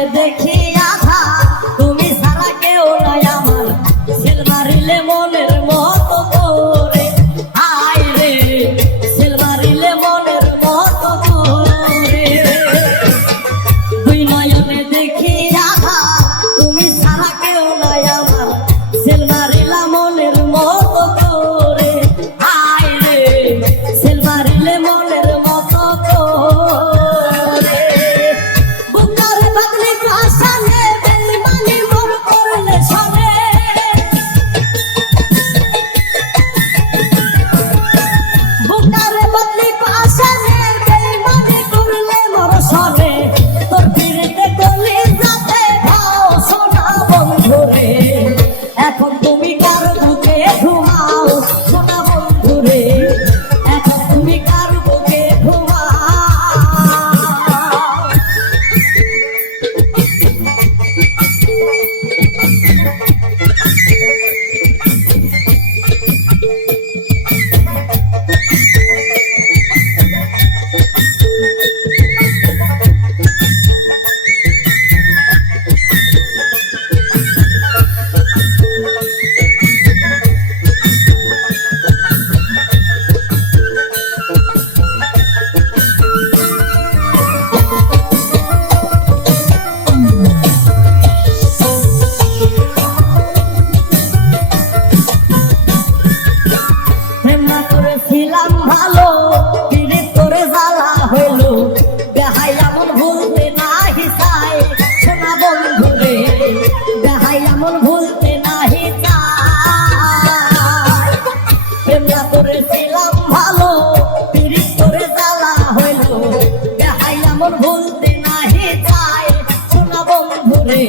নয়নে দেখি আধা, তুমি ছাড়া কেউ নাই আমার, সেল মারিলে মনের মতো করে, হায় রে সেল মারিলে মনের মতো করে। দুই নয়নে দেখি আধা, তুমি ছাড়া কেউ নাই আমার, সেল মারিলা মনের মতো করে, হায় রে সেল মারিলে মনের মতো করে। বুকারে বাদলি কাশানে বেইমানি মন করলে সবে, বুকারে বাদলি কাশানে বেইমানি করলে মোর সবে, তোর পিড়িতে গলি যাতে ভাও সোনা বন্ধুরে, এখন তুমি কার বুকে ঘুমাও সোনা বন্ধুরে, এখন তুমি কার বুকে ঘুমাও। ছিলাম ভালো পিড়িত করে জ্বালা হইল, দেহাই এমন ভুলতে নাহি চাই সোনা বন্ধুরে, দেহাই এমন ভুলতে নাহি চাই। প্রেমটা করেছিলাম ভালো পিড়িত করে জ্বালা হইল, দেহাই এমন ভুলতে নাহি চাই সোনা বন্ধুরে।